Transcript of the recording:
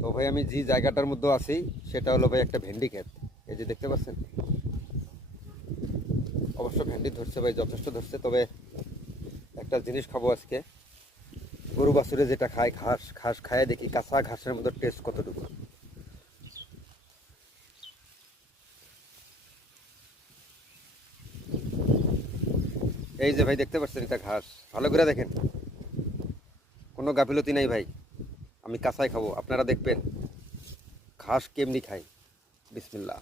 তো ভাই আমি যে জায়গাটার মধ্যে আছি সেটা হলো ভাই একটা ভেন্ডি ক্ষেত। এই যে দেখতে পাচ্ছেন, অবশ্য ভেন্ডি ধরছে ভাই, যথেষ্ট ধরছে। তবে একটা জিনিস খাবো আজকে, গরু বাছুরে যেটা খায় ঘাস, ঘাস খায় দেখি কাঁচা ঘাসের মধ্যে টেস্ট কতটুকু। এই যে ভাই দেখতে পাচ্ছেন এটা ঘাস, ভালো করে দেখেন, কোনো গাফিলতি নাই ভাই। আমি কাঁচাই খাবো, আপনারা দেখবেন ঘাস কেমনি খাই। বিসমিল্লাহ।